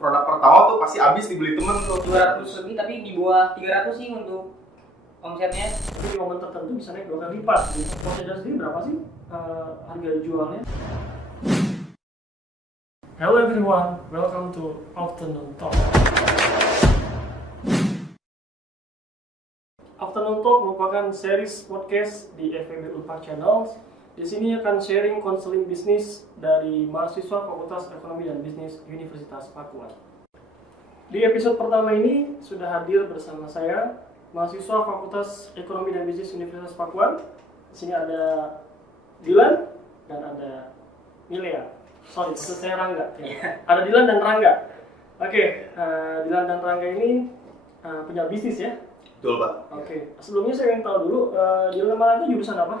produk pertama tuh pasti habis dibeli temen tuh 200 lebih, tapi di bawah 300 sih untuk omsetnya. Tapi di momen tertentu bisa naik 2 kali lipat. Poseidon sendiri berapa sih harga jualnya? Hello everyone, welcome to Afternoon Talk. Afternoon Talk merupakan series podcast di FEB Unpad Channel. Di sini akan sharing konseling bisnis dari mahasiswa Fakultas Ekonomi dan Bisnis Universitas Pakuan. Di episode pertama ini sudah hadir bersama saya mahasiswa Fakultas Ekonomi dan Bisnis Universitas Pakuan. Di sini ada Dilan dan ada Milea. Sorry, maksud saya Rangga. Ya. Ada Dilan dan Rangga. Oke, Dilan dan Rangga ini punya bisnis ya? Betul, Pak. Oke, sebelumnya saya ingin tahu dulu, Dilan sama Rangga jurusan apa?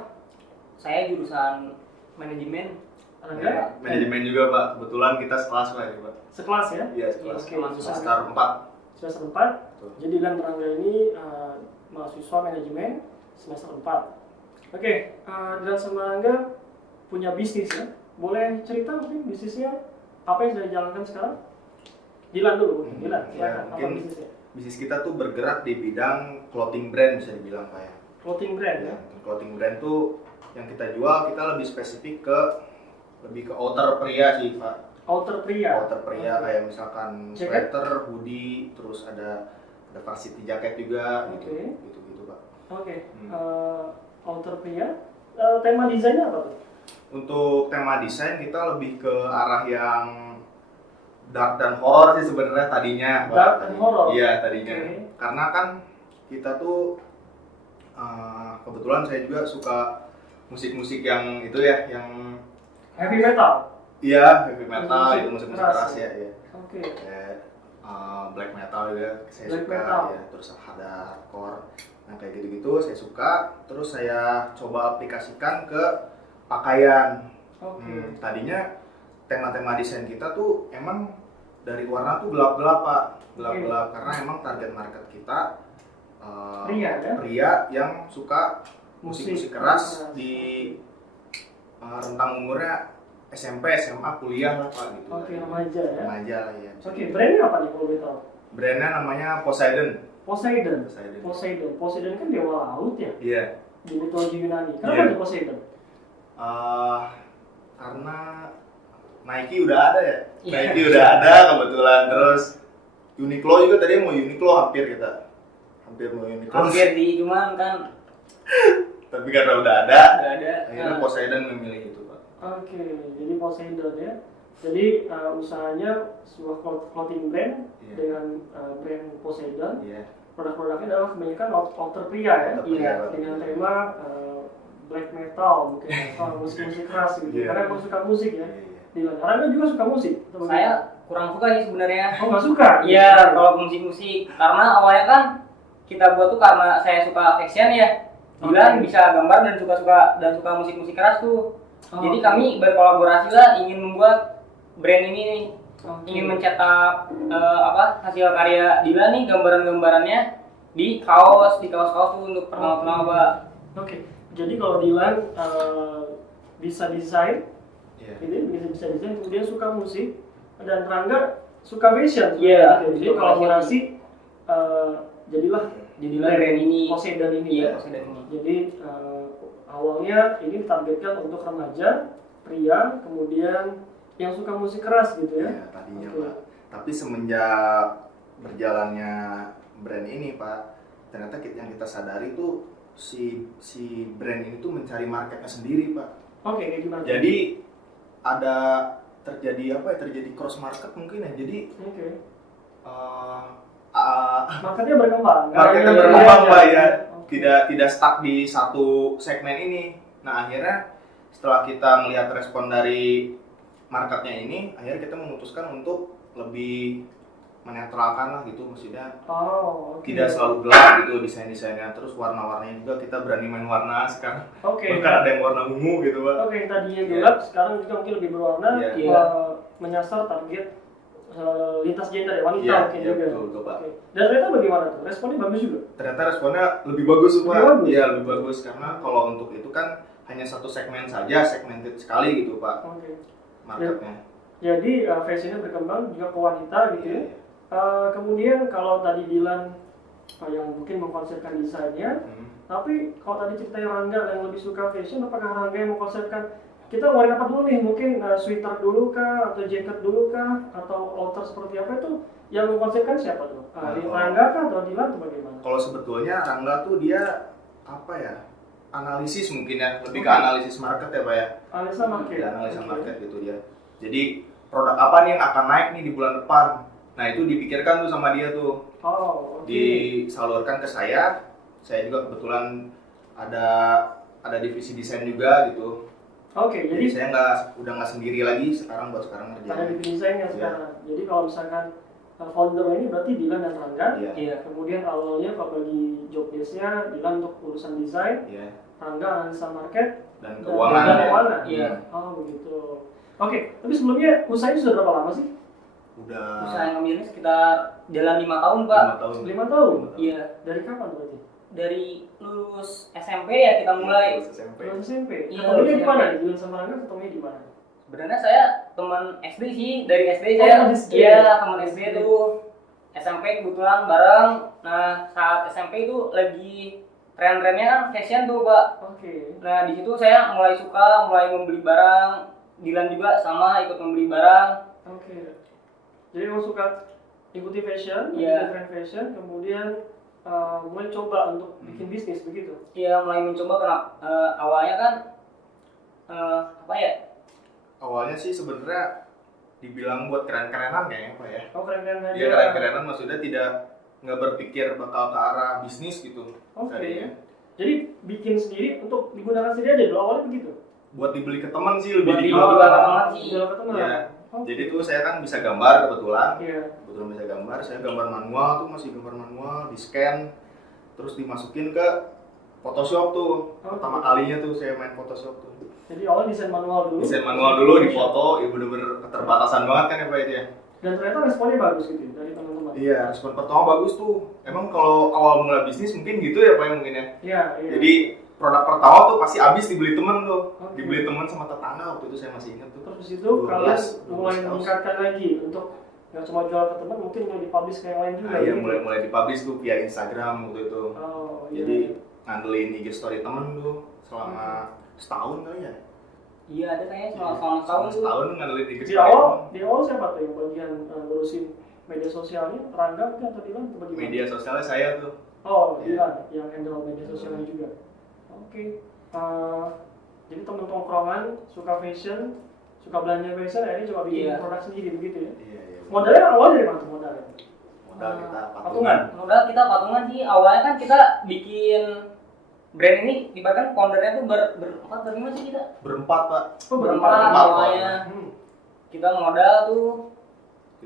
Saya jurusan manajemen. Rangga? Ya, manajemen juga, Pak. Kebetulan kita sekelas, Pak, ya, Pak. Sekelas ya? Iya, sekelas. Oke, Semester 4. semester 4. Betul. Jadi Dilan dan Rangga ini mahasiswa manajemen semester 4. Oke, Dilan sama Rangga punya bisnis ya? Boleh cerita mungkin bisnisnya apa yang sudah dijalankan sekarang? Dilan dulu, Dilan. Ya, Apa mungkin bisnisnya? bisnis kita tuh bergerak di bidang clothing brand bisa dibilang, Pak, ya. Clothing brand ya? Clothing brand tuh yang kita jual, kita lebih spesifik lebih ke outer pria sih, Pak. Outer pria. Outer pria kayak misalkan Jacket? sweater, hoodie, terus ada varsity jacket juga Oke. gitu, Pak. Oke, outer pria. Tema desainnya apa tuh? Untuk tema desain kita lebih ke arah yang dark dan horror sih sebenarnya tadinya, Pak. Dark and horror? Iya, tadinya. Oke. Karena kan kita tuh kebetulan saya juga suka musik-musik yang itu ya, yang Heavy metal? iya, heavy metal, Musik itu musik-musik keras keras ya? ya. Oke. Kayak black metal juga saya Black suka metal. ya, terus ada hardcore. Nah, kayak gitu-gitu saya suka, terus saya coba aplikasikan ke pakaian. Oke. Tadinya tema-tema desain kita tuh emang dari warna tuh gelap-gelap, Pak. Gelap-gelap karena emang target market kita Pria ya? pria yang suka musik-musik keras di rentang umurnya SMP, SMA, kuliah lah, Pak, gitu. Oke, remaja ya? Remaja lah ya. Oke, brandnya apa nih kalau boleh tahu? Brandnya namanya Poseidon. Poseidon. Poseidon. Poseidon. Poseidon kan dewa laut ya? Iya. Di mitologi Yunani. Kenapa Iya. tuh Poseidon? Karena Nike udah ada ya. Iya. Nike udah ada kebetulan, terus Uniqlo juga tadi mau Uniqlo hampir mau Uniqlo. Hampir di cuman kan Tapi karena udah ada, nggak ada. akhirnya Poseidon memilih itu, Pak. Oke, jadi Poseidon ya. Jadi usahanya sebuah clothing brand Iya. dengan brand Poseidon. Iya. Produk-produknya adalah kebanyakan outer pria ya. Outer pria, Iya, Pak. dengan tema black metal mungkin atau musik-musik keras gitu. Iya. Karena emang suka musik ya. Iya. Dilan. Karena juga suka musik. atau bagaimana? Saya kurang suka sih sebenarnya. Oh nggak suka? Iya, kalau musik-musik karena awalnya kan kita buat tuh karena saya suka fashion ya. Dilan bisa gambar dan suka musik-musik keras tuh. Oh, Jadi oke. kami berkolaborasi lah ingin membuat brand ini nih. Oke. Ingin mencetak hasil karya Dilan nih, gambaran-gambarannya di kaos tuh untuk pernah-pernah, Pak. Oke, jadi kalau Dilan bisa desain, Iya. gitu, bisa desain, kemudian suka musik, dan Rangga suka fashion. Iya, gitu. Jadi suka kolaborasi jadilah Jadilah brand ini. Poseidon ini Iya, ya. Poseidon ini. Jadi awalnya ini ditargetkan untuk remaja, pria, kemudian yang suka musik keras gitu ya. Iya, tadinya, Oke. Pak. Tapi semenjak berjalannya brand ini, Pak, ternyata yang kita sadari tuh si brand ini tuh mencari marketnya sendiri, Pak. Oke, kayak gimana? Jadi ada terjadi cross market mungkin ya. Jadi Oke. marketnya Marketnya berkembang. marketnya Kayak berkembang, aja. Pak, ya. Oke. Tidak stuck di satu segmen ini. Nah, akhirnya setelah kita melihat respon dari marketnya ini, akhirnya kita memutuskan untuk lebih menetralkan lah gitu, maksudnya Oh, oke. tidak selalu gelap gitu desain-desainnya, terus warna-warnanya juga kita berani main warna sekarang. Oke. Bukan ada yang warna ungu gitu, Pak. Oke, yang tadinya Iya. gelap, sekarang juga mungkin lebih berwarna, Iya. menyasar target lintas gender ya, wanita Iya, mungkin iya, juga. betul, Pak. Oke. Dan ternyata bagaimana tuh? Responnya bagus juga? Ternyata responnya lebih bagus, Lebih Pak. bagus? Iya, lebih bagus karena kalau untuk itu kan hanya satu segmen saja, segmented sekali gitu, Pak, Oke. marketnya. Jadi fashionnya berkembang juga ke wanita gitu ya. Kemudian kalau tadi Dilan yang mungkin mengkonsepkan desainnya, tapi kalau tadi ceritanya Rangga yang lebih suka fashion, apakah Rangga yang mengkonsepkan kita ngeluarin apa dulu nih? Mungkin sweater dulu kah, atau jaket dulu kah, atau outer seperti apa itu yang mengkonsepkan siapa tuh? Di Rangga kah atau Dilan atau bagaimana? Kalau sebetulnya Rangga tuh dia apa ya? Analisis mungkin ya, lebih ke analisis market ya Pak ya. Analisa market. Ya, analisa market gitu dia. Jadi produk apa nih yang akan naik nih di bulan depan? Nah itu dipikirkan tuh sama dia tuh. Oh, Disalurkan ke saya juga kebetulan ada divisi desain juga gitu. Jadi saya udah nggak sendiri lagi sekarang ngerjain. Ada divisi desainnya sekarang. Jadi kalau misalkan founder ini berarti Dilan dan Rangga. Kemudian awalnya kalau bagi job desk-nya Dilan untuk urusan desain, Rangga analisa market dan keuangan. Oh begitu. Tapi sebelumnya usahanya sudah berapa lama sih? Usaha yang kami ini sekitar jalan 5 tahun Pak. 5 tahun? Iya. Dari kapan berarti? Dari lulus SMP ya kita mulai. Lulus SMP? Iya, ketemunya di mana? Dilan sama Rangga ketemunya di mana? Sebenarnya saya teman SD sih, dari SD saya. Iya, teman SD tuh. SMP kebetulan bareng. Nah, saat SMP itu lagi tren-trennya kan fashion tuh Pak. Nah, di situ saya mulai suka, mulai membeli barang. Dilan juga sama ikut membeli barang. Jadi kamu suka ikuti fashion, tren fashion, kemudian mulai coba untuk bikin bisnis begitu? Iya, mulai mencoba karena awalnya kan apa ya? Awalnya sih sebenarnya dibilang buat keren-kerenan kayaknya Pak ya. Keren-kerenan. Iya keren-kerenan, maksudnya nggak berpikir bakal ke arah bisnis gitu. Jadi bikin sendiri untuk digunakan sendiri aja dulu awalnya begitu? Buat dibeli ke teman sih lebih dijual ke teman sih. Ya. Jadi tuh saya kan bisa gambar kebetulan bisa gambar, saya gambar manual tuh masih gambar manual, di scan, terus dimasukin ke Photoshop tuh. Pertama kalinya tuh saya main Photoshop tuh. Jadi awalnya desain manual dulu? Desain manual dulu, di foto, ya bener-bener keterbatasan banget kan ya Pak itu ya. Dan ternyata responnya bagus gitu ya, dari teman-teman? Iya, respon pertama bagus tuh. Emang kalau awal mulai bisnis mungkin gitu ya Pak ya mungkin ya? Iya. Jadi produk pertama tuh pasti habis dibeli temen tuh, dibeli temen sama tetangga waktu itu saya masih ingat tuh. Terus disitu kalian mulai meningkatkan lagi untuk nggak cuma jual ke teman, mungkin mulai dipublish ke yang lain juga. Iya, mulai dipublish tuh via Instagram waktu itu. Jadi ngandelin IG story temen tuh selama setahun kali ya. Iya, ada kayaknya selama setahun. Setahun ngandelin IG story. Di awal siapa tuh yang bagian ngurusin media sosialnya? Rangga atau Dilan? Media sosialnya saya tuh. Dilan yang handle media sosialnya juga. Jadi teman tongkrongan suka fashion, suka belanja fashion, akhirnya coba bikin produk sendiri begitu ya? Iya. Modalnya awal dari mana tuh modalnya? Modal kita patungan. Modal kita patungan sih, awalnya kan kita bikin brand ini, ibaratkan foundernya tuh berlima sih kita? Berempat Pak. Berempat awalnya. Kita modal tuh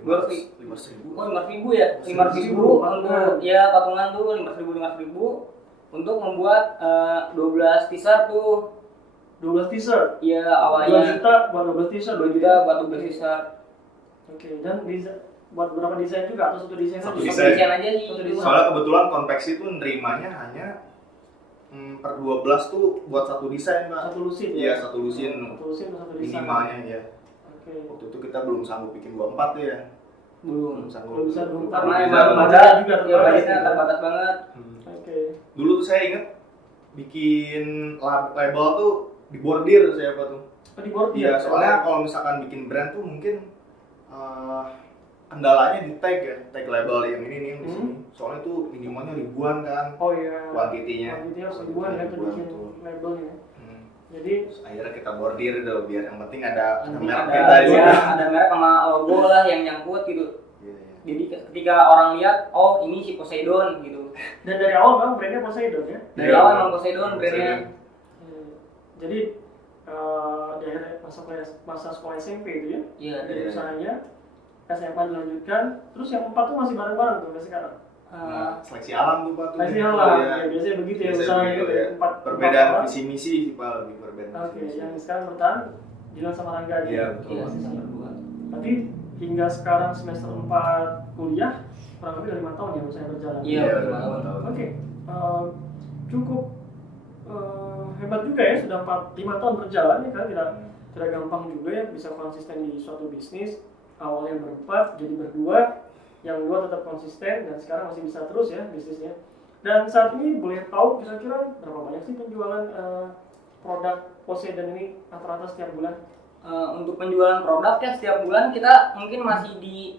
500.000. 500.000 ya? 500.000 untuk patungan tuh 500.000 untuk membuat 12 t-shirt tuh. 12 t-shirt? Iya, awalnya 2 juta buat 12 t-shirt? 2 juta buat 12 t-shirt. Dan buat berapa desain juga atau satu desain? Satu desain aja sih. Soalnya kebetulan konveksi tuh nerimanya hanya per 12 tuh buat satu desain Pak. Satu lusin ya? Iya, satu lusin. Satu desain. Minimalnya ya. Waktu itu kita belum sanggup bikin 24 tuh ya. Belum sanggup. Karena emang modal juga budgetnya terbatas banget. Dulu tuh saya inget bikin label tuh dibordir saya Pak tuh. Iya, soalnya kalau misalkan bikin brand tuh mungkin kendalanya di tag label yang ini nih di sini. Soalnya tuh minimalnya ribuan kan. Kuantitinya harus ribuan ya untuk bikin labelnya. Jadi akhirnya kita bordir tuh biar yang penting ada merek kita aja. Ada merek sama logo lah yang nyangkut gitu. Jadi ketika orang lihat, oh ini si Poseidon gitu. Dan dari awal bang brandnya Poseidon ya? Dari awal memang Poseidon brandnya. Jadi di akhir masa sekolah SMP itu ya? Iya. Dari usahanya SMA dilanjutkan, terus yang 4 tuh masih bareng-bareng tuh sampai sekarang? Seleksi alam tuh Pak tuh. Seleksi alam, ya biasanya begitu ya usahanya gitu ya. Perbedaan visi misi sih Pak, lebih perbedaan. Yang sekarang bertahan Dilan sama Rangga aja. Iya betul. Tapi hingga sekarang semester 4 kuliah kurang lebih udah 5 tahun ya usaha berjalan. Iya, 5 tahun. Cukup hebat juga ya, sudah 5 tahun berjalan ya kan, tidak gampang juga ya bisa konsisten di suatu bisnis. Awalnya berempat jadi berdua, yang dua tetap konsisten dan sekarang masih bisa terus ya bisnisnya. Dan saat ini boleh tahu kira-kira berapa banyak sih penjualan produk Poseidon ini rata-rata setiap bulan? Untuk penjualan produk ya setiap bulan kita mungkin masih di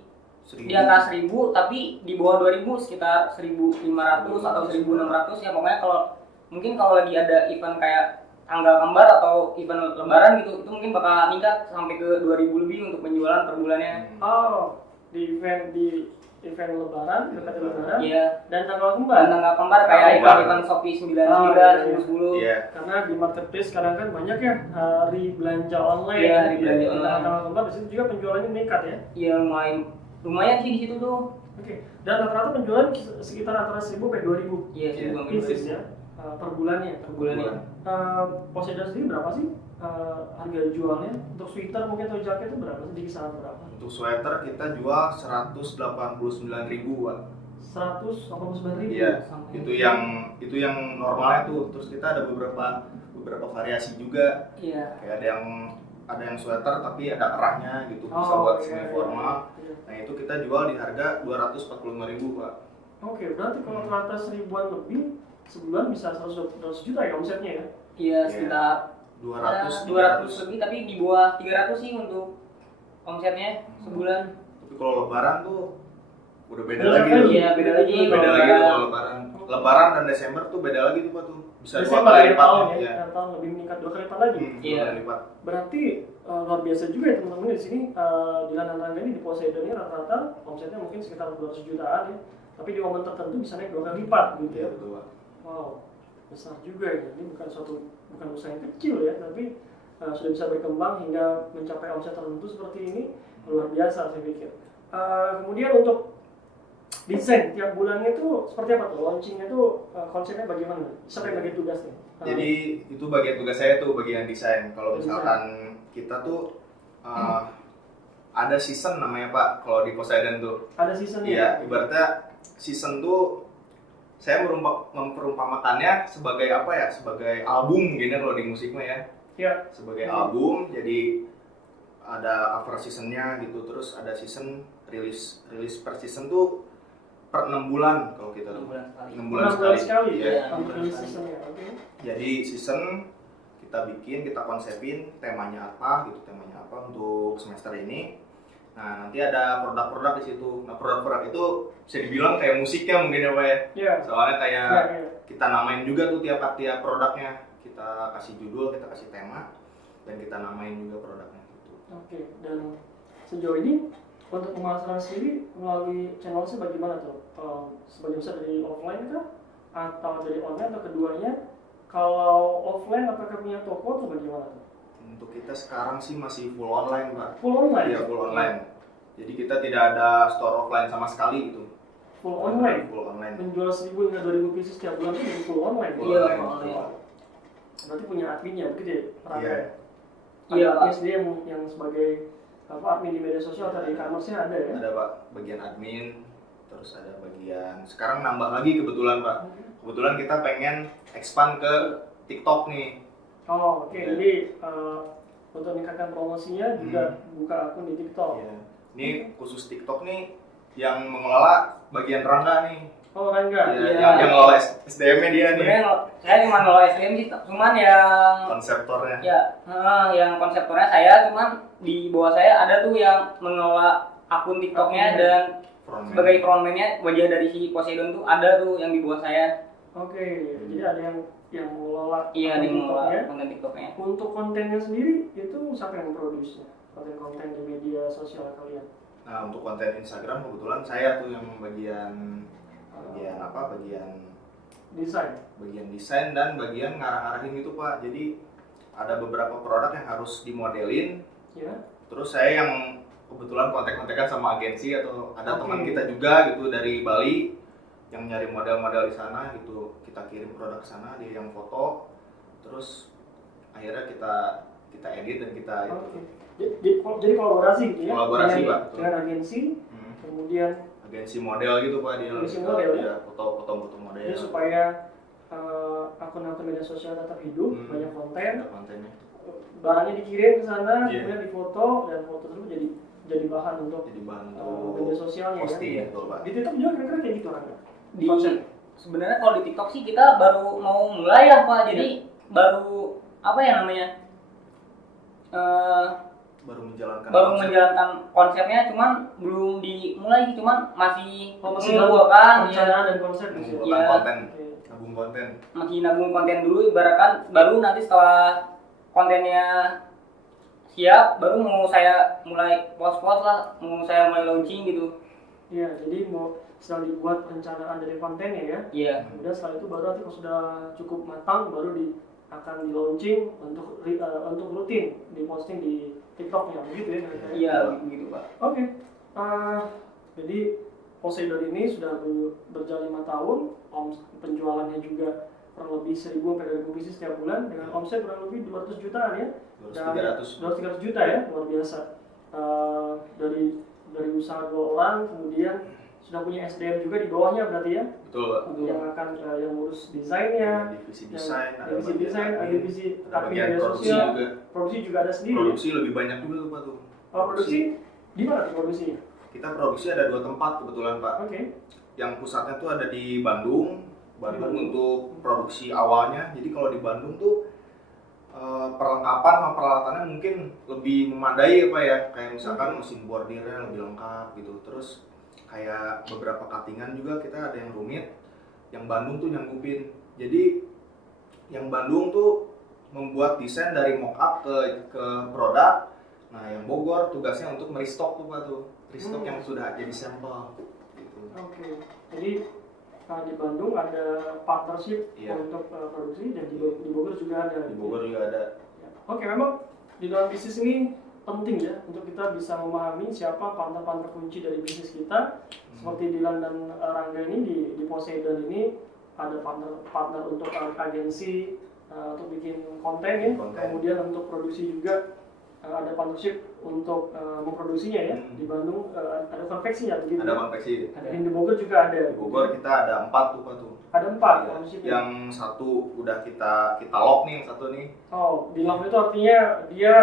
atas 1000, tapi di bawah 2000 sekitar 1500 atau 1600 ya. Pokoknya kalau lagi ada event kayak tanggal kembar atau event lebaran gitu, itu mungkin bakal meningkat sampai ke 2000 lebih untuk penjualan per bulannya. Oh, di event lebaran, dekat lebaran. Iya. Dan tanggal Dan kembar. tanggal kembar kayak event Shopee 99, 1010. Iya. Karena di marketplace sekarang kan banyak ya hari belanja online. Iya, hari belanja online. Tanggal kembar di situ juga penjualannya meningkat ya. Iya, lumayan sih di situ tuh. Oke. Dan rata-rata penjualan sekitar antara 1000 sampai 2000 Iya, Iya. 1000 pieces ya per bulannya. per bulannya. Poseidon sendiri berapa sih harga jualnya? Untuk sweater mungkin atau jaket itu berapa sih? Di kisaran berapa? Untuk sweater kita jual 189.000 Pak. 189.000. Iya, itu yang normalnya tuh. Terus kita ada beberapa variasi juga. Iya. Kayak ada yang sweater tapi ada kerahnya gitu, bisa buat semi formal. Iya. Nah, itu kita jual di harga 245.000, Pak. Oke, berarti kalau rata 1000-an lebih sebulan bisa 100 juta ya omsetnya ya? Iya, sekitar 200 lebih, tapi di bawah 300 sih untuk omsetnya sebulan. Tapi kalau lebaran tuh udah beda Beda lagi lagi. tuh. Iya, beda lagi. Beda kalau lagi tuh lebaran. kalau lebaran. Lebaran dan Desember tuh beda lagi tuh, Pak tuh. Bisa dua Desember kali akhir lipat tahun ya. ya, akhir tahun lebih meningkat 2 kali lipat lagi. Dua Iya. kali lipat. Berarti luar biasa juga ya teman-teman di sini di Lanang Rangga ini di Poseidon ini rata-rata omsetnya mungkin sekitar 200 jutaan ya. Tapi di momen tertentu bisa naik 2 kali lipat gitu Iya, ya. betul, Pak. Wow, besar juga ya. Ini bukan usaha yang kecil ya, tapi sudah bisa berkembang hingga mencapai omset tertentu seperti ini, luar biasa saya pikir. Kemudian untuk desain tiap bulannya itu seperti apa tuh? Launchingnya tuh konsepnya bagaimana? Siapa yang bagi tugasnya? Jadi itu bagian tugas saya tuh, bagian desain. Kalau misalkan kita tuh ada season namanya, Pak, kalau di Poseidon tuh. Ada seasonnya? Iya, ibaratnya season tuh saya memperumpamakannya sebagai apa ya? Sebagai album gini kalau di musik mah ya. Iya. Sebagai album, jadi ada cover seasonnya gitu, terus ada season rilis per season tuh per 6 bulan kalau kita 6 tuh. bulan sekali. 6 bulan 6 bulan sekali. sekali Iya. ya, enam bulan rilis sekali. seasonnya. Oke. Jadi season kita bikin, kita konsepin temanya apa gitu, temanya apa untuk semester ini. Nah, nanti ada produk-produk di situ. Nah, produk-produk itu bisa dibilang kayak musiknya mungkin ya, Pak ya. Iya. Soalnya kayak Iya. kita namain juga tuh tiap produknya. Kita kasih judul, kita kasih tema, dan kita namain juga produknya gitu. Oke. Dan sejauh ini untuk pemasaran sendiri melalui channel sih bagaimana tuh? Sebagian besar dari offline kah? Atau dari online atau keduanya? Kalau offline apakah punya toko atau bagaimana tuh? Untuk kita sekarang sih masih full online, Pak. Full online? Iya, full online. Jadi kita tidak ada store offline sama sekali gitu. Full online? Full online. Menjual 1000 hingga 2000 pieces setiap bulan itu jadi full online? Full Iya, online. full online. Berarti punya adminnya begitu ya? Rangga Iya. ya? Iya, Admin Pak. sendiri yang sebagai admin di media sosial atau di e-commerce-nya ada ya? Ada, Pak, bagian admin, terus ada bagian sekarang nambah lagi kebetulan, Pak. Kebetulan kita pengen expand ke TikTok nih. Oh, oke. Iya. Jadi untuk meningkatkan promosinya juga buka akun di TikTok. Iya. Ini khusus TikTok nih yang mengelola bagian Rangga nih. Oh, Rangga. Iya, Iya. yang ngelola SDM-nya dia nih. Sebenarnya saya cuma ngelola SDM sih, cuman yang Konseptornya. ya yang konseptornya saya, cuman di bawah saya ada tuh yang mengelola akun TikToknya dan Frontman. sebagai frontman-nya wajah dari si Poseidon tuh ada tuh yang di bawah saya. Oke. Jadi ada yang mengelola Iya, akun di mengelola TikToknya. konten TikToknya. Untuk kontennya sendiri itu siapa yang produce-nya? Konten-konten di media sosial kalian? Nah, untuk konten Instagram kebetulan saya tuh yang bagian apa? Bagian desain dan bagian ngarah-ngarahin gitu, Pak. Jadi ada beberapa produk yang harus dimodelin. Ya. Terus saya yang kebetulan kontak-kontakan sama agensi atau ada Oke. teman kita juga gitu dari Bali yang nyari model-model di sana gitu. Kita kirim produk ke sana, dia yang foto. Terus akhirnya kita edit dan kita itu. Oke. Jadi kolaborasi gitu ya? Kolaborasi, dengan, Pak, betul. dengan agensi, kemudian Agensi model gitu, Pak, dia Agensi lebih ke- model, ya? ya, foto-foto model. jadi supaya akun-akun media sosial tetap hidup, banyak konten. Ada kontennya. barangnya dikirim ke sana, Iya. kemudian difoto dan foto tersebut jadi bahan untuk Jadi bahan media sosialnya kan. posting betul Pak. Di TikTok juga kira-kira kayak gitu Rangga. Di Konsep. sebenarnya kalau di TikTok sih kita baru mau mulai ya Pak. Jadi baru apa ya namanya? Baru menjalankan Baru konsep. menjalankan konsepnya, cuman belum dimulai, cuman masih Masih dalam mengumpulkan, perencanaan dan konsep di sini. mengumpulkan Iya. konten, Oke. nabung konten. masih nabung konten dulu, ibaratkan baru nanti setelah kontennya siap, baru mau saya mulai post-post lah, mau saya mulai launching gitu. Iya, jadi mau sedang dibuat perencanaan dari kontennya ya. Iya. Kemudian setelah itu baru nanti kalau sudah cukup matang baru akan di launching untuk rutin diposting di TikToknya begitu ya kira-kira. Iya, begitu Pak. Oke. Jadi Poseidon ini sudah berjalan 5 tahun, penjualannya juga kurang lebih 1.000 sampai 2.000 pieces setiap bulan dengan omset kurang lebih 200 jutaan ya. 200-300 juta ya, luar biasa. Dari usaha 2 orang, kemudian sudah punya SDM juga di bawahnya berarti ya, Betul Pak. yang akan yang ngurus desainnya, Divisi desain, ada divisi desain, ada divisi ada bagian media produksi sosial, juga. produksi juga ada sendiri. Produksi lebih banyak juga tuh Pak tuh. Kalau produksi di mana tuh produksinya? Kita produksi ada 2 tempat kebetulan Pak. Oke. Yang pusatnya tuh ada di Bandung untuk produksi awalnya. Jadi kalau di Bandung tuh perlengkapan sama peralatannya mungkin lebih memadai ya Pak ya. Kayak misalkan mesin bordirnya lebih lengkap gitu. Terus kayak beberapa cuttingan juga kita ada yang rumit. Yang Bandung tuh nyanggupin. Jadi yang Bandung tuh membuat desain dari mock-up ke produk. Nah yang Bogor tugasnya untuk merestock tuh Pak tuh. Restock yang sudah jadi sampel gitu. Oke. Jadi di Bandung ada partnership Iya. untuk produksi dan di Bogor juga ada. Di Bogor juga ada. Ya. Oke, memang di dalam bisnis ini penting ya untuk kita bisa memahami siapa partner-partner kunci dari bisnis kita. Seperti Dilan dan Rangga ini di Poseidon ini ada partner untuk agensi untuk bikin konten ya. Konten. Kemudian untuk produksi juga ada partnership untuk memproduksinya ya. Di Bandung ada konveksinya begitu. Ada konveksi. Dan di Bogor juga ada. Di Bogor kita ada 4 tuh Pak tuh. Ada 4 Ya, partnershipnya. yang satu udah kita lock nih, yang satu nih. Oh, di Love itu artinya dia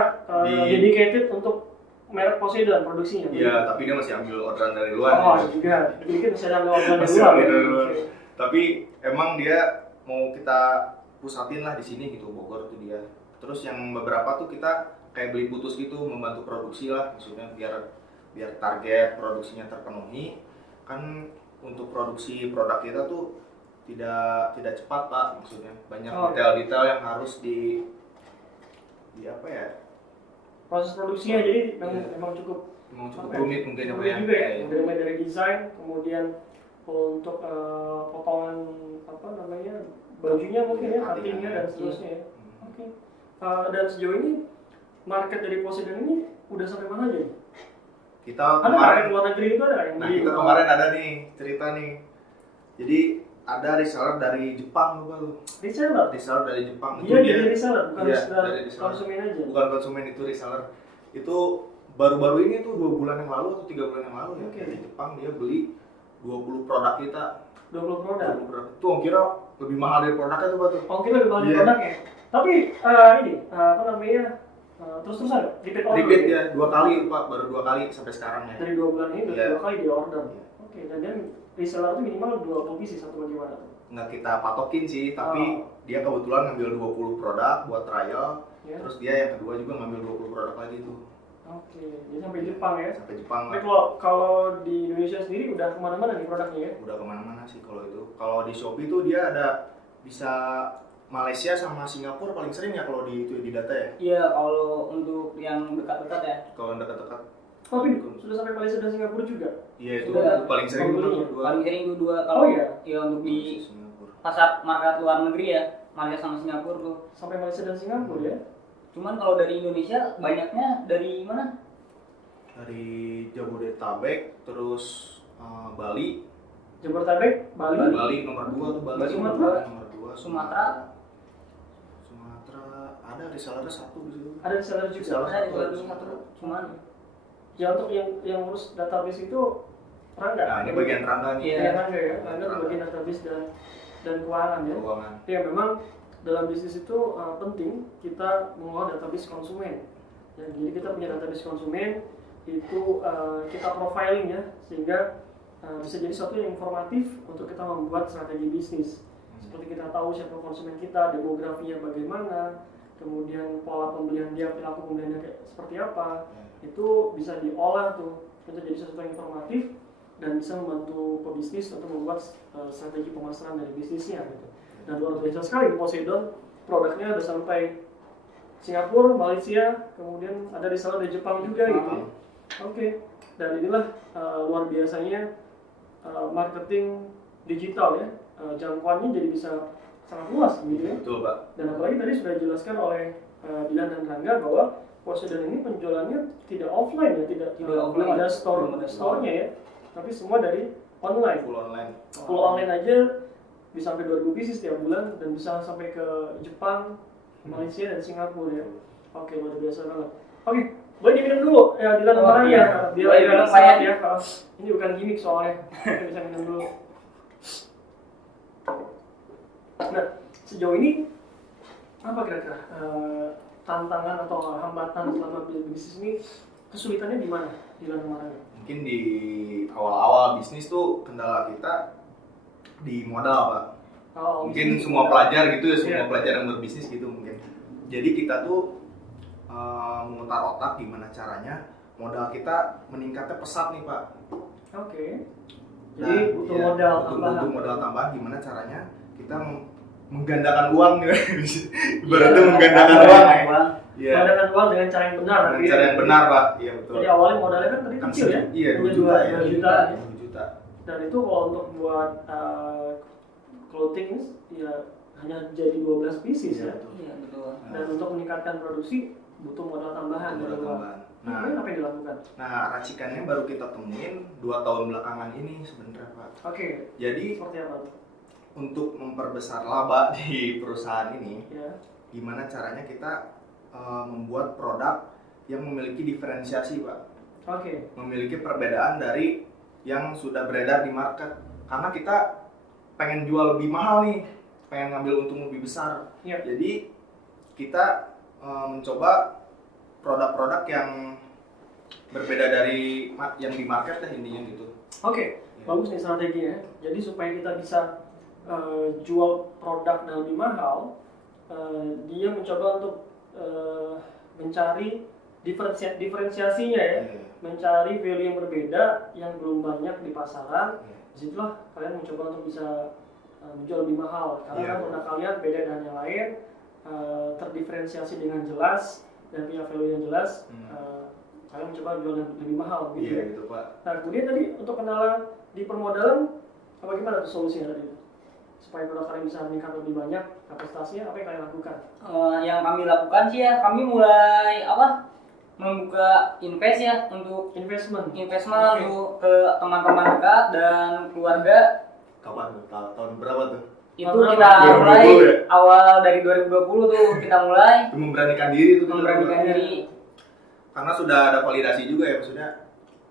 dedicated untuk merek Poseidon produksinya. Iya, tapi dia masih ambil orderan dari luar. Oh, ya. juga. Jadi kita bisa ambil orderan dari Masih luar. ambil ya? dari luar. Oke. Tapi emang dia mau kita pusatin lah di sini gitu, Bogor tuh dia. Terus yang beberapa tuh kita kayak beli putus gitu, membantu produksi lah, maksudnya biar target produksinya terpenuhi. Kan untuk produksi produk kita tuh tidak cepat Pak, maksudnya banyak detail-detail yang harus di apa ya? Proses produksinya jadi memang cukup rumit mungkin apa ya? juga ya. Dari desain, kemudian untuk potongan apa namanya bajunya mungkin ya, cuttingnya dan seterusnya ya. Oke. Dan sejauh ini market dari Poseidon ini udah sampai mana aja? Kita Ada kemarin market luar negeri itu ada yang Nah, beli? kita kemarin ada nih cerita nih. Jadi ada reseller dari Jepang lupa lu. Reseller. Reseller dari Jepang. Dia jadi reseller, bukan Iya, sekedar dari reseller. konsumen aja. Bukan konsumen, itu reseller. Itu baru-baru ini tuh 2 bulan yang lalu atau 3 bulan yang lalu ya. Oke. Dari Jepang dia beli 20 produk kita. 20 produk. 20 produk. Itu kira lebih mahal dari produknya tuh Pak tuh. Oh, kita lebih banyak Iya. produknya. Tapi ini apa namanya? Terus-terusan repeat order. Repeat ya 2 kali Pak, baru 2 kali sampai sekarang ya. Dari 2 bulan ini Iya. 2 kali dia order. Iya. Oke, dan dia reseller itu minimal 20 pieces atau bagaimana tuh? Nggak kita patokin sih, tapi dia kebetulan ngambil 20 produk buat trial. Ya. Terus dia yang kedua juga ngambil 20 produk lagi tuh. Oke, jadi sampai Jepang ya. Sampai Jepang Tapi lah. kalau di Indonesia sendiri udah kemana-mana nih produknya ya? Udah kemana-mana sih kalau itu. Kalau di Shopee tuh dia ada bisa Malaysia sama Singapura paling sering ya kalau di data ya. Iya, kalau untuk yang dekat-dekat ya. Kalau yang dekat-dekat. Tapi sudah sampai Malaysia dan Singapura juga. Iya itu Sudah. paling sering tuh Pembelinya. dua. Paling sering itu dua Oh iya? ya untuk di Singapura. pasar market luar negeri ya, Malaysia sama Singapura tuh. Sampai Malaysia dan Singapura ya. Cuman kalau dari Indonesia banyaknya dari mana? Dari Jabodetabek terus Bali. Jabodetabek, Bali. Bali nomor 2 tuh Bali. Sumatera? Nomor 2. Sumatera. Sumatera ada resellernya 1 di situ. Ada reseller juga. Reseller. Ada di Bali satu. Cuman Ya untuk yang ngurus database itu Rangga. Nah, ini bagian Rangga nih. Iya. Ya, Rangga ya. Rangga itu bagian database dan keuangan ya. Keuangan. Ya memang dalam bisnis itu penting kita mengolah database konsumen. Ya, jadi kita punya database konsumen itu kita profiling ya, sehingga bisa jadi sesuatu yang informatif untuk kita membuat strategi bisnis. Seperti kita tahu siapa konsumen kita, demografinya bagaimana, kemudian pola pembelian dia, perilaku pembeliannya kayak seperti apa, itu bisa diolah tuh untuk jadi sesuatu yang informatif dan bisa membantu pebisnis untuk membuat strategi pemasaran dari bisnisnya gitu. Dan luar biasa sekali Poseidon, produknya ada sampai Singapura, Malaysia, kemudian ada di sana di Jepang juga gitu. Oke. Dan inilah luar biasanya marketing digital ya, jangkauannya jadi bisa sangat luas gitu ya. Betul, Pak. Dan apalagi tadi sudah dijelaskan oleh Dilan dan Rangga bahwa Poseidon ini penjualannya tidak offline ya, tidak offline. ada store-nya ya, tapi semua dari online. Full online. Full online aja bisa sampai 2000 pieces tiap bulan dan bisa sampai ke Jepang, Malaysia dan Singapura ya. Oke, luar biasa banget. Oke, boleh diminum dulu ya Dilan sama Rangga ya, biar Minum, sehat Pak, ya. Ini bukan gimmick soalnya, kita bisa minum dulu. Nah, sejauh ini apa kira-kira tantangan atau hambatan selama bisnis ini, kesulitannya di mana di dalam Rangga? Mungkin di awal-awal bisnis tuh kendala kita di modal, Pak. Mungkin semua pelajar gitu ya, semua pelajar yang berbisnis gitu mungkin. Jadi kita tuh memutar otak gimana caranya modal kita meningkatnya pesat nih, Pak. Oke. Jadi butuh modal tambahan. Butuh modal tambahan, gimana caranya kita menggandakan uang gitu. Berarti menggandakan uang. Iya. Menggandakan uang dengan cara yang benar. Dengan cara yang benar, Pak. Iya, betul. Jadi awalnya modalnya kan tadi kecil ya? Iya, 2 juta ya. 2 juta. 2 juta. Dan itu kalau untuk buat clothing ya hanya jadi 12 pieces ya. Iya, betul. Dan untuk meningkatkan produksi butuh modal tambahan dari luar. Nah, apa yang dilakukan? Nah, racikannya baru kita temuin 2 tahun belakangan ini sebenarnya, Pak. Oke. Jadi Seperti apa tuh? untuk memperbesar laba di perusahaan ini, Ya. gimana caranya kita membuat produk yang memiliki diferensiasi, Pak. Oke. Memiliki perbedaan dari yang sudah beredar di market. Karena kita pengen jual lebih mahal nih, pengen ngambil untung lebih besar. Iya. Jadi kita mencoba produk-produk yang berbeda dari yang di market lah intinya gitu. Oke. Bagus nih strateginya. Jadi supaya kita bisa jual produk yang lebih mahal, dia mencoba untuk mencari diferensiasinya ya, mencari value yang berbeda yang belum banyak di pasaran. Disitulah kalian mencoba untuk bisa menjual lebih mahal karena kan produk kalian beda dengan yang lain, terdiferensiasi dengan jelas dan punya value yang jelas. Kalian mencoba jual yang lebih mahal gitu. Iya gitu, Pak. Nah kemudian tadi untuk kendala di permodalan, apa gimana tuh solusinya tadi? Supaya produk kalian bisa meningkat lebih banyak kapasitasnya, apa yang kalian lakukan? Yang kami lakukan sih ya, kami mulai membuka invest ya untuk Investment. untuk ke teman-teman dekat dan keluarga. Kapan tuh? Tahun berapa tuh? Itu kita mulai 2020 ya? awal dari 2020 tuh kita mulai Memberanikan diri tuh. memberanikan diri. Karena sudah ada validasi juga ya, maksudnya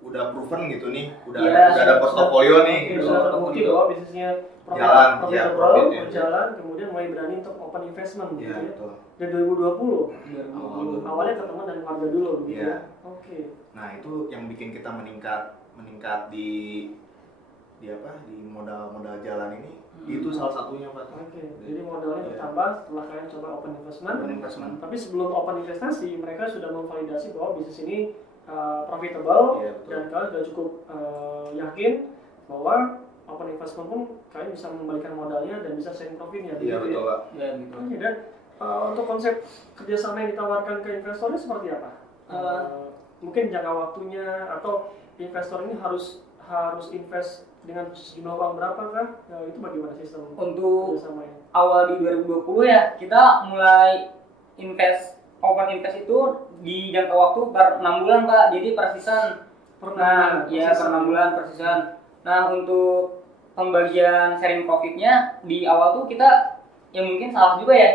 udah proven gitu nih, udah Iya, ada portofolio nih. Oke, sudah terbukti bahwa bisnisnya Jalan, profitable, profit, ya. berjalan, kemudian mulai berani untuk open investment gitu Iya, ya. betul. Dari 2020, Awal. awalnya ke teman dan keluarga dulu gitu Iya. ya. Oke. Nah, itu yang bikin kita meningkat di modal jalan ini. Itu salah satunya, Pak. Oke, jadi modalnya Iya. bertambah setelah kalian coba open investment. Tapi sebelum open investasi, mereka sudah memvalidasi bahwa bisnis ini profitable, Iya, betul. dan kalian sudah cukup yakin bahwa open investment pun kalian bisa mengembalikan modalnya dan bisa sharing profitnya. Iya, betul, Pak. Ya, gitu. Oke, dan untuk konsep kerjasama yang ditawarkan ke investornya seperti apa? Mungkin jangka waktunya atau investor ini harus invest dengan sejumlah uang berapa kah? Itu bagaimana sistem Untuk kerjasamanya? awal di 2020 ya, kita mulai open invest itu di jangka waktu per 6 bulan, Pak. Jadi per season. Nah, ya per 6 bulan per season. Nah, untuk pembagian sharing profitnya di awal tuh kita yang mungkin salah juga ya.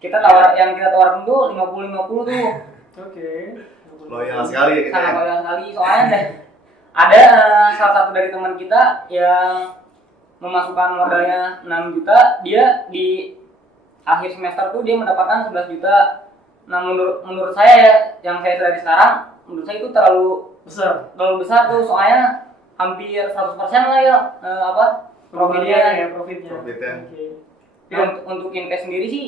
Yang kita tawarkan tuh 50-50 tuh. Oke. Loyal sekali ya kita. Sangat loyal sekali. Soalnya ada salah satu dari teman kita yang memasukkan modalnya 6 juta, dia di akhir semester tuh dia mendapatkan 11 juta. Nah menurut saya ya, yang saya dari sekarang, menurut saya itu terlalu besar tuh, soalnya hampir 100% lah ya profitnya. Profitnya. Oke. Nah, untuk invest sendiri sih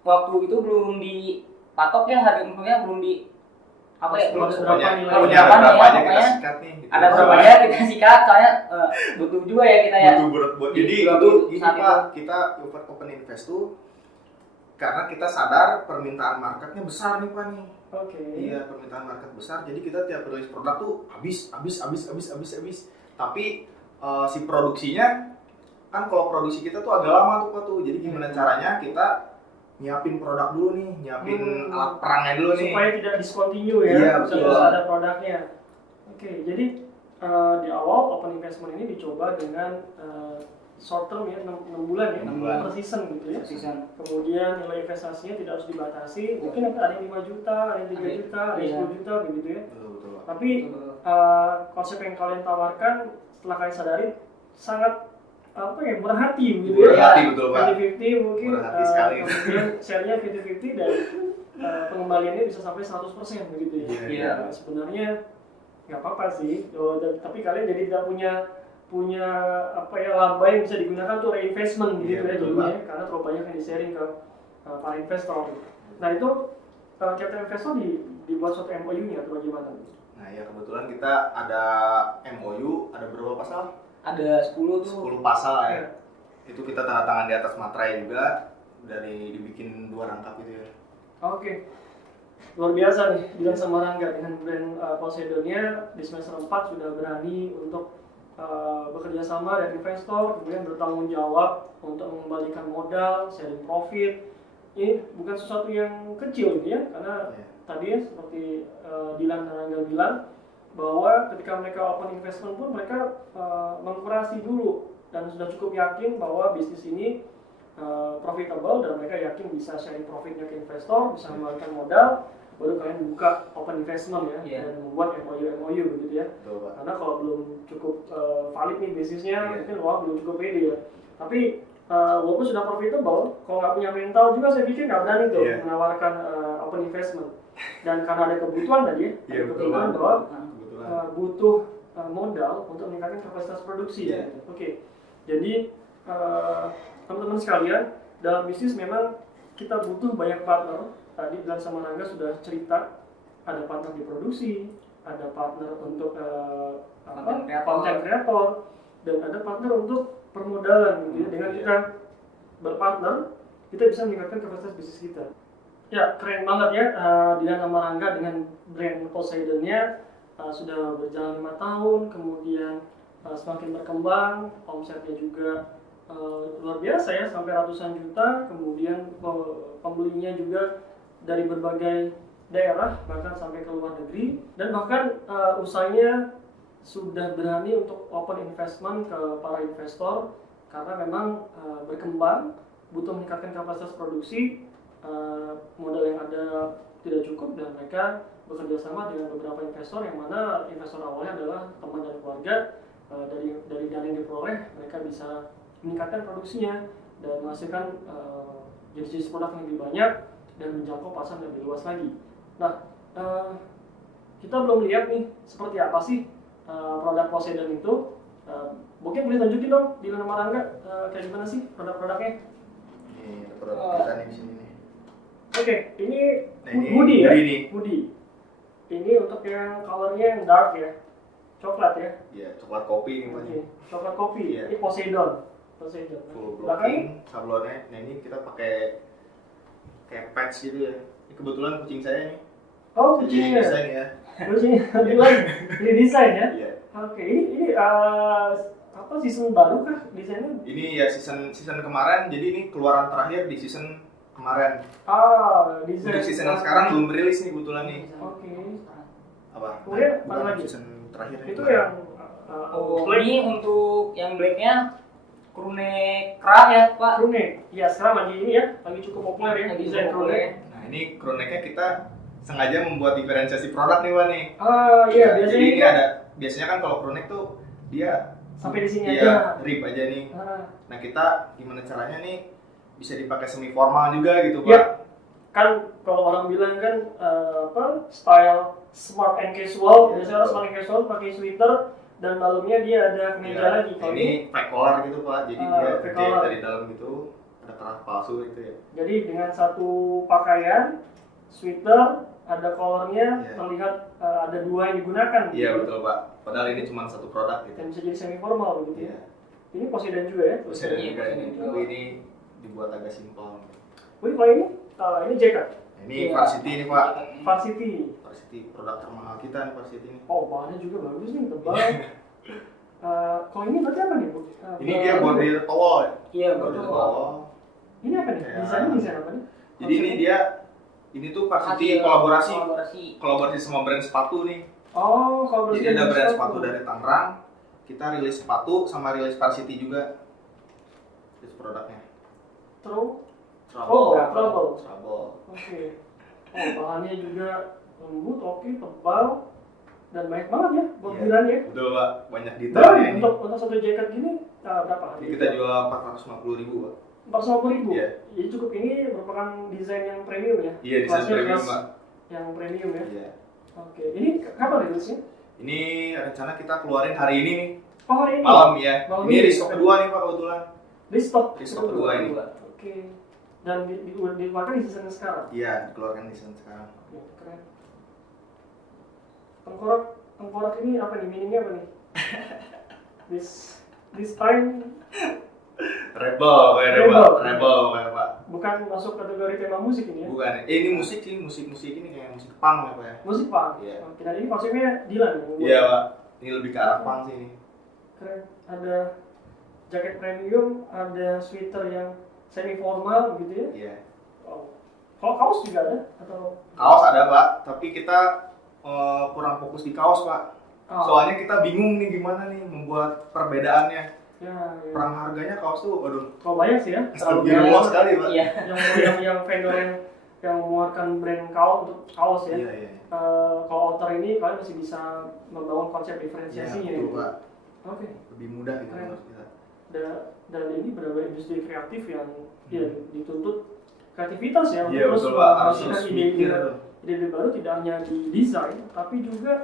waktu itu belum dipatok ya, harga untuknya belum di apa ya, Belum belum berapa Pokoknya nilai. belum punya berapa nih ya, berapa aja kita pokoknya sikat nih. Gitu. ada berapa ya kita sikat, soalnya butuh juga ya kita ya. Butuh. Jadi Iya, itu gini saat Pak, kita open invest tuh karena kita sadar permintaan marketnya besar nih Pak nih. Oke. Iya, permintaan market besar. Jadi kita tiap rilis produk tuh habis. Tapi si produksinya kan, kalau produksi kita tuh agak lama tuh Pak tuh. Jadi gimana caranya kita nyiapin produk dulu nih, nyiapin alat perangnya dulu nih. Supaya tidak discontinue ya, Iya, bisa betul. ada produknya. Oke, jadi di awal open investment ini dicoba dengan short term ya, 6 bulan ya, 6 bulan. per season gitu ya. Season. Kemudian nilai investasinya tidak harus dibatasi, mungkin ada yang 5 juta, ada yang 3 juta, ada yang 10 juta begitu ya. Betul Pak. Tapi konsep yang kalian tawarkan setelah kalian sadari sangat murah hati begitu Murah ya. hati, betul Pak. 50-50 mungkin, Murah hati sekali. kemudian share-nya 50-50 dan pengembaliannya bisa sampai 100% begitu ya. Iya. Nah, sebenarnya nggak apa-apa sih, tapi kalian jadi tidak punya laba yang bisa digunakan untuk reinvestment gitu Iya, ya betul, jadinya, karena terlalu banyak yang di-sharing ke para investor. Nah itu capital investor dibuat suatu MOU-nya atau bagaimana? Nah ya, kebetulan kita ada MOU, ada berapa pasal? Ada 10 tuh. 10 pasal ya. Iya. Itu kita tanda tangan di atas materai juga, dari dibikin 2 rangkap gitu ya. Oke. Luar biasa nih Dilan sama Rangga dengan brand Poseidonia di semester 4 sudah berani untuk bekerja sama dengan investor, kemudian bertanggung jawab untuk mengembalikan modal, sharing profit. Ini bukan sesuatu yang kecil gitu ya, karena tadi ya, seperti Dilan dan Rangga bilang bahwa ketika mereka open investment pun mereka mengkurasi dulu dan sudah cukup yakin bahwa bisnis ini profitable dan mereka yakin bisa sharing profitnya ke investor, bisa mengembalikan modal, baru kalian buka open investment ya, dan membuat MOU begitu ya. Betul Pak. Karena kalau belum cukup valid nih bisnisnya, mungkin orang belum cukup pede ya. Tapi walaupun sudah profitable, kalau nggak punya mental juga saya pikir nggak berani tuh menawarkan open investment. Dan karena ada kebutuhan tadi ya, ada kebutuhan bahwa butuh modal untuk meningkatkan kapasitas produksi. Oke. Jadi teman-teman sekalian, dalam bisnis memang kita butuh banyak partner. Tadi Dilan sama Rangga sudah cerita, ada partner di produksi, ada partner untuk content creator, dan ada partner untuk permodalan gitu ya. Dengan kita berpartner, kita bisa meningkatkan kapasitas bisnis kita. Ya, keren banget ya, Dilan sama Rangga dengan brand Poseidonia sudah berjalan 5 tahun, kemudian semakin berkembang, omsetnya juga luar biasa ya, sampai ratusan juta, kemudian pembelinya juga dari berbagai daerah, bahkan sampai ke luar negeri, dan bahkan usahanya sudah berani untuk open investment ke para investor, karena memang berkembang, butuh meningkatkan kapasitas produksi, modal yang ada tidak cukup, dan mereka bekerja sama dengan beberapa investor, yang mana investor awalnya adalah teman dan keluarga. Dari dana yang diperoleh, mereka bisa meningkatkan produksinya dan menghasilkan jenis-jenis produk yang lebih banyak dan menjangkau pasar yang lebih luas lagi. Nah, kita belum lihat nih seperti apa sih produk Poseidon itu. Mungkin boleh tunjukin dong di Dilan Rangga, kayak gimana sih produk-produknya? Ini produk kita nih di sini nih. Oke, ini Ini hoodie ya? hoodie nih. Hoodie. Ini untuk yang colornya yang dark ya, coklat ya. Iya, coklat kopi nih Pak. Oke, coklat kopi. Iya. Ini Poseidon. Full Belakangnya? blocking, sablonnya. Nah ini kita pakai kayak patch gitu ya. Ini kebetulan kucing saya nih. Oh, Saya jadi kucingnya. desain ya. Kucingnya Dilan. Ini desain ya. Iya. Oke, ini apa season baru kah desainnya? Ini ya season kemarin. Jadi ini keluaran terakhir di season kemarin. Desain. Untuk season yang sekarang belum rilis nih kebetulan nih. Oke. Apa? Kemudian Bukan apa lagi? season terakhir Itu kemarin. yang Ini untuk yang blacknya crewneck kerah ya Pak. crewneck. Iya, sekarang lagi ini ya, lagi cukup populer ya Lagi desain cukup populer. crewneck. Nah ini crewnecknya kita sengaja membuat diferensiasi produk nih Wan nih. Iya, Jadi biasanya ini itu ada, biasanya kan kalau crewneck tuh dia sampai di sini iya, aja. rib aja nih. Nah kita gimana caranya nih bisa dipakai semi formal juga gitu Pak. Ya, kan kalau orang bilang kan style smart and casual, biasanya orang smart and casual pakai sweater dan dalamnya dia ada kemeja lagi. Kalau ini fake collar gitu Pak, jadi dia fake jahit collar. dari dalam gitu, ada kerah palsu gitu ya. Jadi dengan satu pakaian sweater ada collarnya, Iya. terlihat ada dua yang digunakan. Iya betul Pak, padahal ini cuma satu produk gitu. Dan bisa jadi semi formal begitu. Iya. Ini Poseidon juga ya? Poseidon Iya, juga ini, Poseidon. tapi ini dibuat agak simpel. Wih, kalau ini jacket, Ini Iya. Varsity ini Pak, Varsity. Varsity produk termahal kita nih Varsity ini. Oh, bahannya juga bagus nih, tebal. Kalau ini berarti apa nih, Bu? Ini dia bordir towel ya. Iya, Bordir betul. towel. Ini apa nih? Ya. Desain apa nih? Jadi ini tuh Varsity Hasil kolaborasi sama brand sepatu nih. Oh, kalau Jadi ada brand sepatu dari Tangerang, kita rilis sepatu sama rilis Varsity juga. Rilis produknya. Trouble. Trouble. Trouble. Oke. Oh, bahannya juga lembut, oke, tebal, dan banyak banget ya bordirannya. Betul Pak, banyak Dan detailnya ini. untuk satu jaket gini berapa? Ini kita jual 450.000 Pak. 450.000. Iya. Jadi cukup, ini merupakan desain yang premium ya? Iya, desain Kelasnya premium kelas Pak. yang premium ya? Iya. Oke. Ini kapan rilisnya? Ini rencana kita keluarin hari ini nih. Oh, hari ini? Malam ya. Malam Ini ini. restock kedua nih Pak kebetulan. Restock Kedua ini. Oke. Dan dikeluarkan di season sekarang? Iya, dikeluarkan di sana sekarang. Oke, keren. Tengkorak ini apa nih? Meaningnya apa nih? This time Rebel Pak. bukan masuk kategori tema musik ini ya? Bukan. Ini musik ini kayak musik punk ya Pak ya. Musik Pak? Iya. Oke, dan ini konsepnya Dylan yang buat. Iya Pak. Ini lebih ke arah punk sih ini. Keren. Ada jaket premium, ada sweater yang semi formal gitu ya? Iya. Wow. Kalau kaos juga ada? Atau? Kaos ada Pak, tapi kita kurang fokus di kaos Pak. Oh. Soalnya kita bingung nih gimana nih membuat perbedaannya. Ya. Perang harganya kaos tuh, waduh, Kalau banyak sih ya. lebih luas sekali Pak. Iya. yang vendor yang mengeluarkan brand kaos untuk kaos ya. Iya. Kalau outer ini kalian masih bisa membangun konsep Iya, diferensiasinya. betul gitu. Pak. Oke. Lebih mudah gitu Keren. menurut kita. Dan ini benar-benar industri kreatif yang ya dituntut kreativitas ya Iya, untuk terus betul Pak. Harus menghasilkan mikir ide-ide baru, tidak hanya di desain tapi juga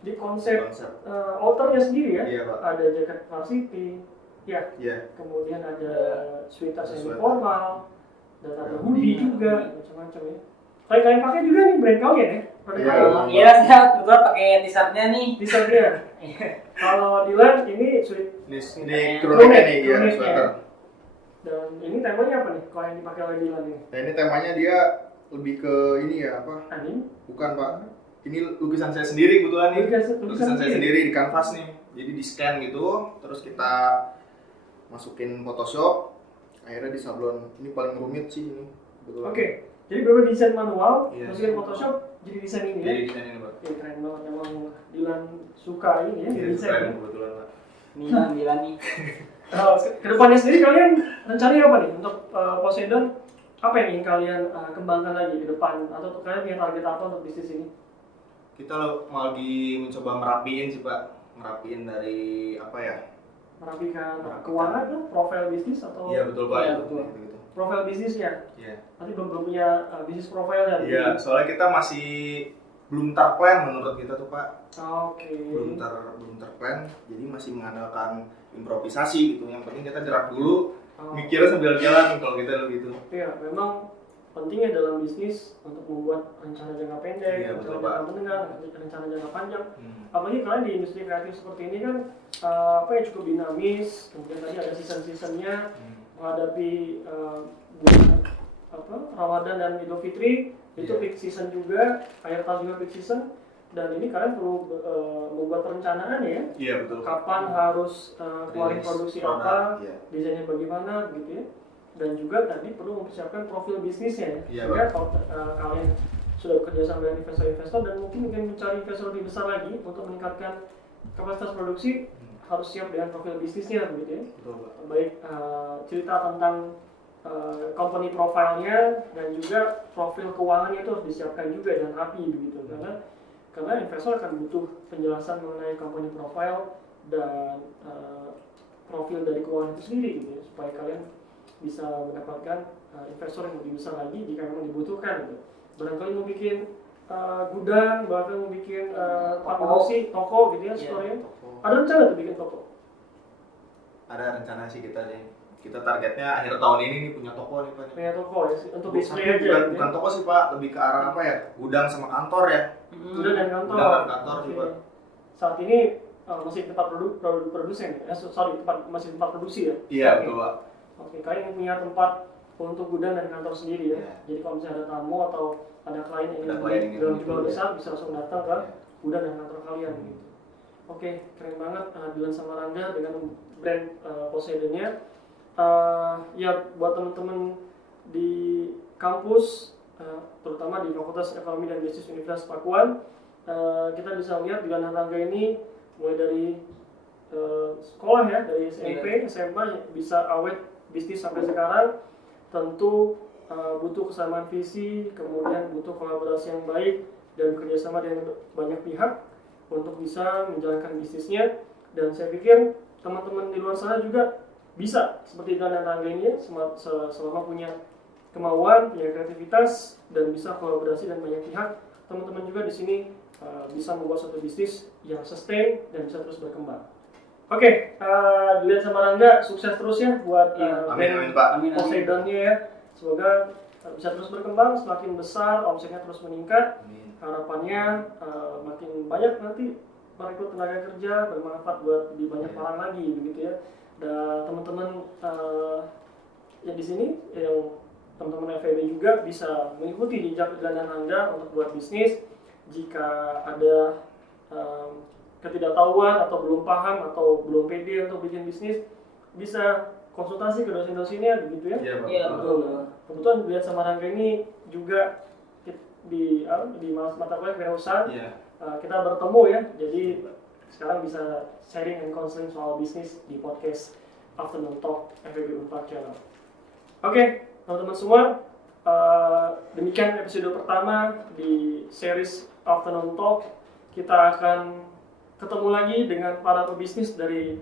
di konsep konsep. outernya sendiri ya. Iya Pak. Ada jaket varsity, ya, Iya. kemudian ada sweater Ada semi sweater. formal, dan ada Ada hoodie hoodie. juga, macam-macam ya. Kalian pakai juga nih brand kalian ya? Produk Iya. kalian. Iya, saya kebetulan pakai t-shirtnya nih. T-shirtnya. Kalau Dylan ini Ini crewneck nih, iya, crewneck, sweater. dan ini temanya apa nih kalau yang dipakai oleh Dylan ini? Nah, ini temanya dia lebih ke ini ya, apa? Anime? Bukan Pak. Ini lukisan saya sendiri kebetulan nih. Lukisan Lukisan saya sendiri? sendiri di kanvas nih. Jadi di scan gitu, terus kita masukin Photoshop, akhirnya di sablon. Ini paling rumit sih ini. Kebetulan. Oke, jadi beberapa desain manual, Iya. masukin Photoshop, jadi desain ini ya? Jadi desain ini Pak. Oke, keren banget, emang Dylan suka ini ya, Iya, desain ya? keren kebetulan Pak. Milan nih. Kedepannya sendiri kalian rencananya apa nih untuk Poseidon? Apa yang ingin kalian kembangkan lagi ke depan? Atau kalian punya target apa untuk bisnis ini? Kita lagi mencoba merapiin sih Pak. Merapiin dari apa ya? Merapikan keuangan kan? Profil bisnis atau Iya betul Pak. Iya, Itu, betul. gitu. profil bisnisnya? Iya. Nanti belum punya bisnis profilnya? Iya, soalnya kita masih belum terplan menurut kita tuh Pak. Oke. Belum terplan, jadi masih mengandalkan improvisasi gitu. Yang penting kita gerak dulu, Oh. mikirnya sambil jalan kalau kita begitu. Iya, memang pentingnya dalam bisnis untuk membuat rencana jangka pendek, Iya, betul, rencana jangka menengah, rencana jangka panjang. Hmm. Apalagi kalian di industri kreatif seperti ini kan apa ya, cukup dinamis. Kemudian tadi ada season-seasonnya menghadapi bulan Ramadan dan Idul Fitri itu Iya. peak season juga, akhir tahun juga peak season. Dan ini kalian perlu membuat perencanaan ya, Iya betul. kapan harus keluarin Rilis produksi produk, apa, iya. desainnya bagaimana gitu ya. Dan juga tadi perlu mempersiapkan profil bisnisnya ya. Iya, Sehingga kalau kalian sudah bekerja sama dengan investor-investor dan mungkin ingin mencari investor lebih besar lagi untuk meningkatkan kapasitas produksi, harus siap dengan profil bisnisnya begitu ya. Betul Pak. Baik cerita tentang company profile-nya dan juga profil keuangannya itu harus disiapkan juga dan rapi begitu, karena investor akan butuh penjelasan mengenai company profile dan profil dari keuangan itu sendiri gitu ya, supaya kalian bisa mendapatkan investor yang lebih besar lagi jika memang dibutuhkan gitu. Barangkali mau bikin gudang, bahkan mau bikin tempat produksi, toko gitu ya, store-nya. Ada rencana tuh bikin toko? Ada rencana sih kita nih. Kita targetnya akhir tahun ini nih punya toko nih Pak. Punya toko ya, untuk display Tapi aja. Gitu bukan ya. toko sih Pak, lebih ke arah apa ya? Gudang sama kantor ya. Gudang dan kantor. Gudang dan kantor Oke. sih Pak. Saat ini masih tempat produsen ya? Masih tempat produksi ya? Iya Oke. betul Pak. Oke, kalian punya tempat untuk gudang dan kantor sendiri ya? Iya. Jadi kalau misalnya ada tamu atau ada klien yang Ada klien yang ingin dalam ingin jumlah beli, besar, bisa langsung datang ke Iya. gudang dan kantor kalian gitu. Oke, keren banget Dilan sama Rangga dengan brand Poseidon-nya. Ya buat teman-teman di kampus, terutama di Fakultas Ekonomi dan Bisnis Universitas Pakuan, kita bisa lihat Dilan dan Rangga ini mulai dari sekolah ya, dari SMP, SMA bisa awet bisnis sampai sekarang. Tentu butuh kesamaan visi, kemudian butuh kolaborasi yang baik dan bekerjasama dengan banyak pihak untuk bisa menjalankan bisnisnya. Dan saya pikir teman-teman di luar sana juga bisa seperti Dilan dan Rangga ini ya, selama punya kemauan, punya kreativitas dan bisa kolaborasi dan banyak pihak. Teman-teman juga di sini bisa membuat suatu bisnis yang sustain dan bisa terus berkembang. Oke, Dilan sama Rangga sukses terus ya buat Amin Pak. Poseidon-nya ya. Semoga bisa terus berkembang, semakin besar, omsetnya terus meningkat. Amin. Harapannya makin banyak nanti merekrut tenaga kerja, bermanfaat buat lebih banyak orang lagi begitu ya. Dan teman-teman yang di sini, yang teman-teman FEB juga bisa mengikuti jejak Dilan dan Rangga untuk buat bisnis. Jika ada ketidaktahuan atau belum paham atau belum pede untuk bikin bisnis, bisa konsultasi ke dosen-dosennya begitu ya. Iya Pak. Iya, betul. Kebetulan Dilan sama Rangga ini juga di mata kuliah kewirausahaan Iya. kita bertemu ya, jadi sekarang bisa sharing and counseling soal bisnis di podcast Afternoon Talk FEB Unpad Channel. Oke, teman-teman semua, demikian episode pertama di series Afternoon Talk. Kita akan ketemu lagi dengan para pebisnis dari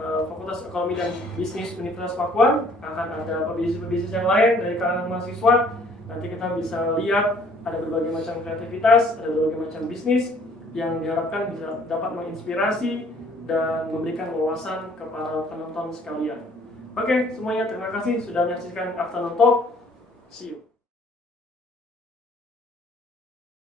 Fakultas Ekonomi dan Bisnis Universitas Pakuan. Akan ada pebisnis-pebisnis yang lain dari kalangan mahasiswa. Nanti kita bisa lihat ada berbagai macam kreativitas, ada berbagai macam bisnis yang diharapkan bisa dapat menginspirasi dan memberikan wawasan kepada penonton sekalian. Oke, semuanya terima kasih sudah menyaksikan Afternoon Talk. See you.